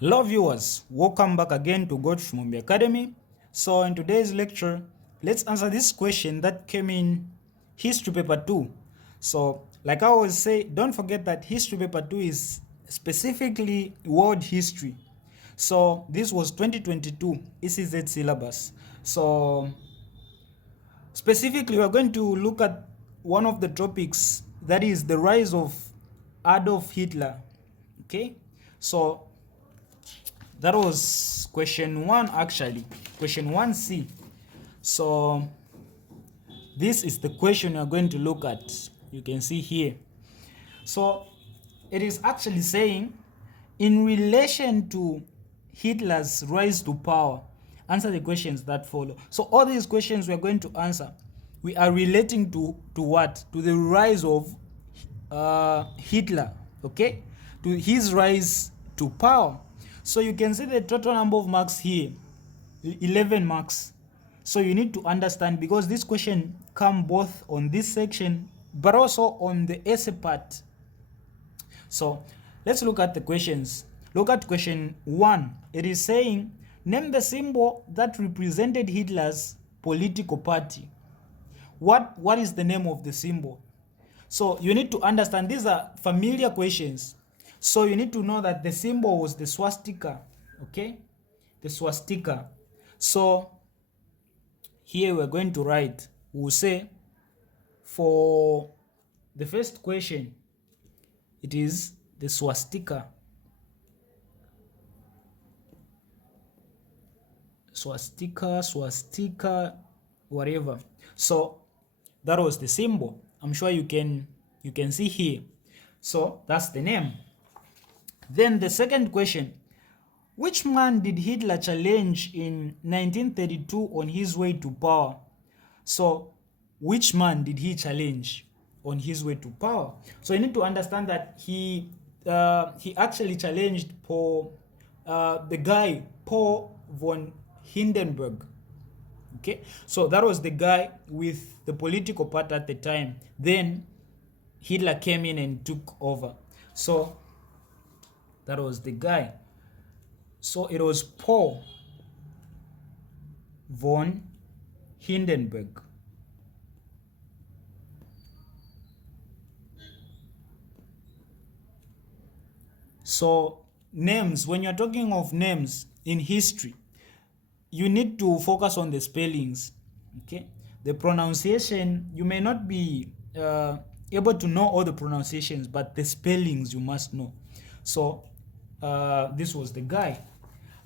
Hello viewers, welcome back again to God from Academy. So in today's lecture, let's answer this question that came in history paper 2. So like I always say, don't forget that history paper 2 is specifically world history. So this was 2022 ECZ syllabus. So specifically, we're going to look at one of the topics, that is the rise of Adolf Hitler. Okay, so that was question 1 actually, question 1C. So this is the question you're going to look at. You can see here. So it is actually saying, in relation to Hitler's rise to power, answer the questions that follow. So all these questions we are going to answer, we are relating to what? To the rise of Hitler, okay? To his rise to power. So you can see the total number of marks here, 11 marks. So you need to understand, because this question come both on this section but also on the essay part. So let's look at the questions. Look at question 1. It is saying, name the symbol that represented Hitler's political party. What is the name of the symbol? So you need to understand, these are familiar questions. So you need to know that the symbol was the swastika, okay? The swastika. So here we're going to write, we'll say for the first question, it is the swastika. Swastika, whatever. So that was the symbol. I'm sure you can see here. So that's the name. Then the second question, which man did Hitler challenge in 1932 on his way to power? So which man did he challenge on his way to power? So you need to understand that he actually challenged the guy Paul von Hindenburg. Okay, so that was the guy with the political part at the time. Then Hitler came in and took over. So that was the guy. So it was Paul von Hindenburg. So names, when you're talking of names in history, you need to focus on the spellings. Okay, the pronunciation, you may not be able to know all the pronunciations, but the spellings you must know. So this was the guy.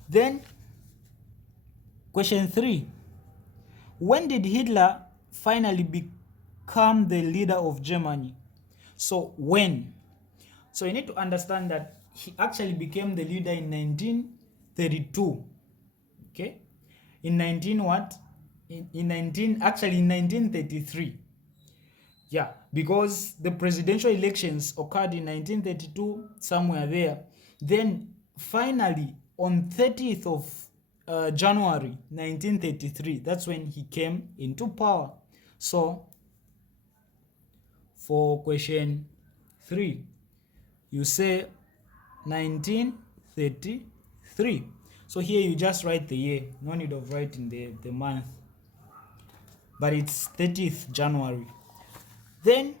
Then question 3, when did Hitler finally become the leader of Germany? So when? So you need to understand that he actually became the leader in 1932. Okay, in 1933. Yeah, because the presidential elections occurred in 1932, somewhere there. Then finally on 30th of January 1933, that's when he came into power. So for question 3, you say 1933. So here you just write the year, no need of writing the month, but it's 30th January. Then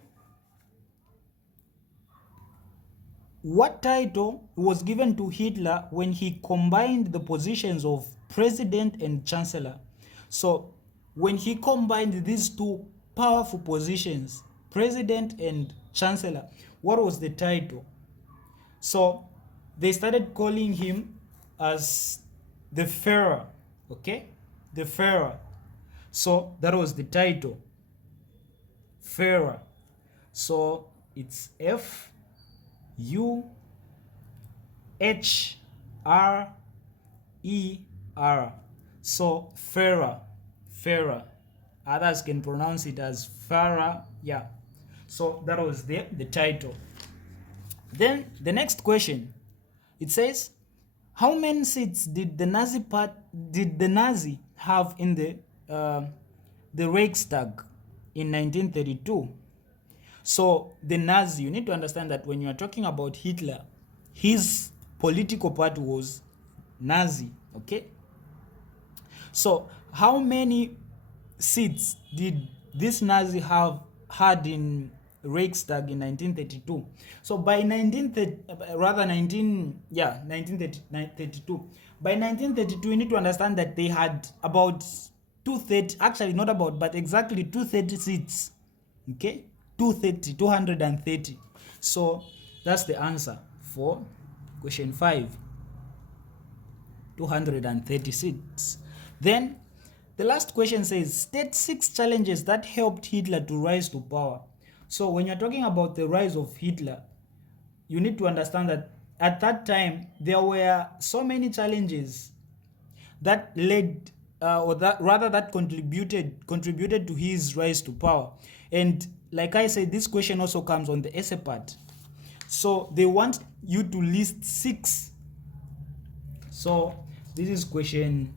what title was given to Hitler when he combined the positions of president and chancellor? So when he combined these two powerful positions, president and chancellor, what was the title? So they started calling him as the Führer, okay? The Führer. So that was the title, Führer. So it's F-U-H-R-E-R. So Führer. Others can pronounce it as Führer. Yeah. So that was the title. Then the next question, it says, how many seats did the Nazi have in the Reichstag in 1932? So the Nazi, you need to understand that when you are talking about Hitler, his political party was Nazi. Okay, so how many seats did this Nazi have had in Reichstag in 1932? So by 1932. By 1932, you need to understand that they had about 230, actually not about, but exactly 230 seats. Okay, 230. So that's the answer for question 5. 236. Then the last question says, state 6 challenges that helped Hitler to rise to power. So when you're talking about the rise of Hitler, you need to understand that at that time there were so many challenges that led or that rather that contributed to his rise to power. And like I said, this question also comes on the essay part. So they want you to list 6. So this is question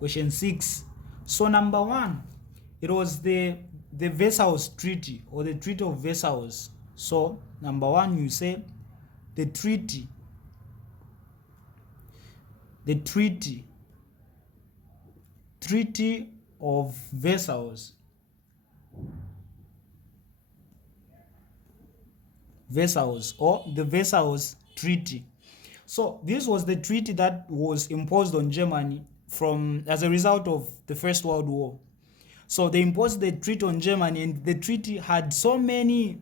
6. So number 1, it was the Versailles Treaty, or the Treaty of Versailles. So number 1, you say the treaty of Versailles. Or the Versailles Treaty. So this was the treaty that was imposed on Germany as a result of the First World War. So they imposed the treaty on Germany, and the treaty had so many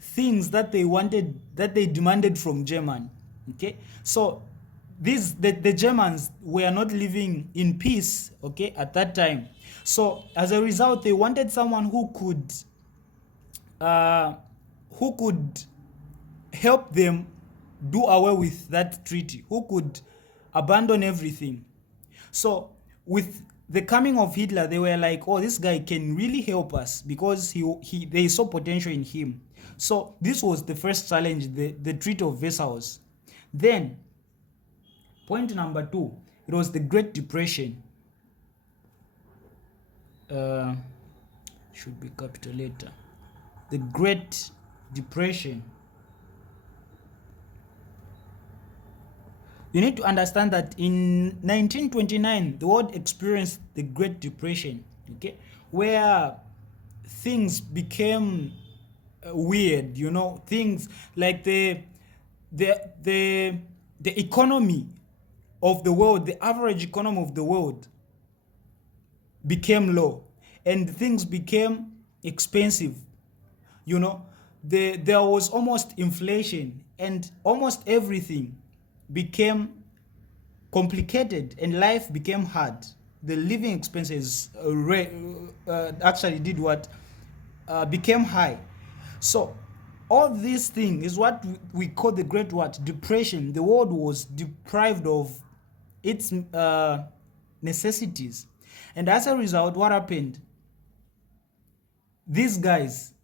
things that they demanded from Germany. Okay, so the Germans were not living in peace, okay, at that time. So as a result, they wanted someone who could help them do away with that treaty, who could abandon everything. So with the coming of Hitler, they were like, oh, this guy can really help us, because they saw potential in him. So this was the first challenge, the Treaty of Versailles. Then point number 2, it was the Great Depression. Should be capital letter. The Great Depression. You need to understand that in 1929, the world experienced the Great Depression, okay, where things became weird, things like the economy of the world, the average economy of the world became low, and things became expensive. There was almost inflation, and almost everything became complicated, and life became hard. The living expenses actually did what? Became high. So all this thing is what we call the Great Depression. The world was deprived of its necessities, and as a result, what happened? These guys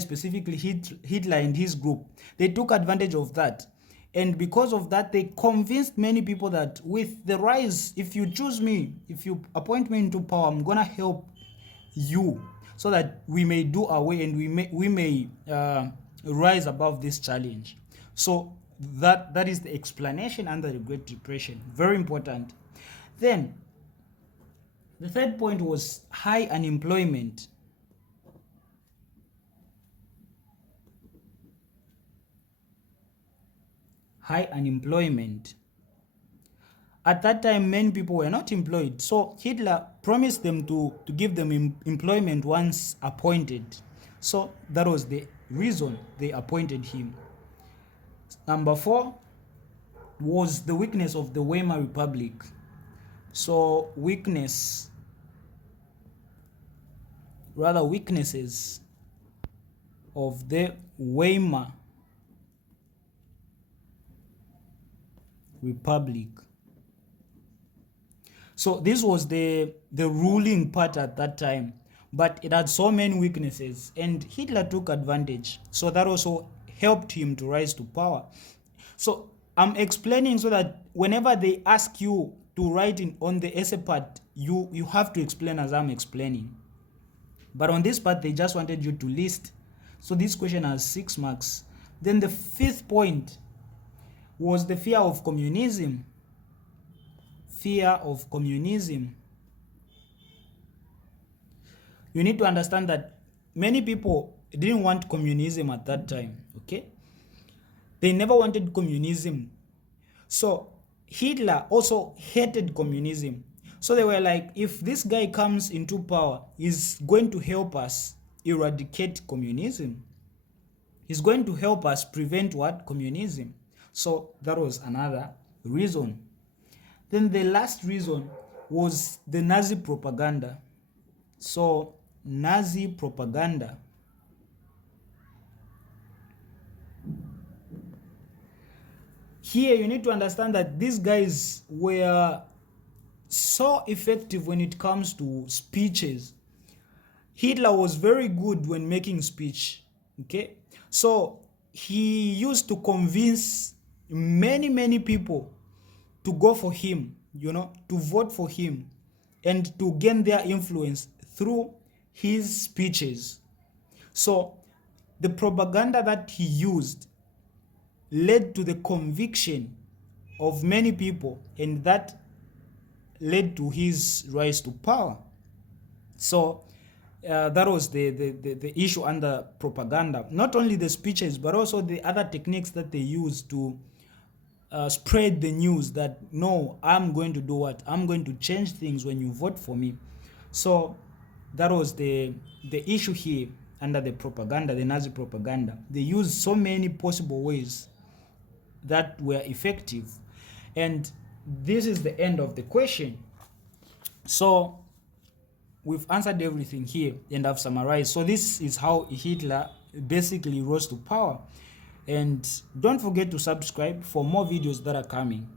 specifically Hitler and his group, they took advantage of that. And because of that, they convinced many people that with the rise, if you choose me, if you appoint me into power, I'm gonna help you, so that we may do away, and we may rise above this challenge. So that is the explanation under the Great Depression. Very important. Then the third point was high unemployment. High unemployment. At that time, many people were not employed. So Hitler promised them to give them employment once appointed. So that was the reason they appointed him. Number 4 was the weakness of the Weimar Republic. So weaknesses of the Weimar Republic. So this was the ruling part at that time, but it had so many weaknesses, and Hitler took advantage. So that also helped him to rise to power. So I'm explaining so that whenever they ask you to write on the essay part, you have to explain as I'm explaining. But on this part, they just wanted you to list. So this question has 6 marks. Then the 5th point was the fear of communism. Fear of communism. You need to understand that many people didn't want communism at that time, okay? They never wanted communism. So Hitler also hated communism. So they were like, if this guy comes into power, he's going to help us eradicate communism. He's going to help us prevent what? Communism. So that was another reason. Then the last reason was the Nazi propaganda. So Nazi propaganda. Here you need to understand that these guys were so effective when it comes to speeches. Hitler was very good when making speech, okay? So he used to convince many people to go for him, to vote for him and to gain their influence through his speeches. So the propaganda that he used led to the conviction of many people, and that led to his rise to power. So that was the issue under propaganda. Not only the speeches, but also the other techniques that they use to spread the news that, no, I'm going to do what? I'm going to change things when you vote for me. So that was the issue here under the propaganda, the Nazi propaganda. They used so many possible ways that were effective. And this is the end of the question. So we've answered everything here and I've summarized. So this is how Hitler basically rose to power. And don't forget to subscribe for more videos that are coming.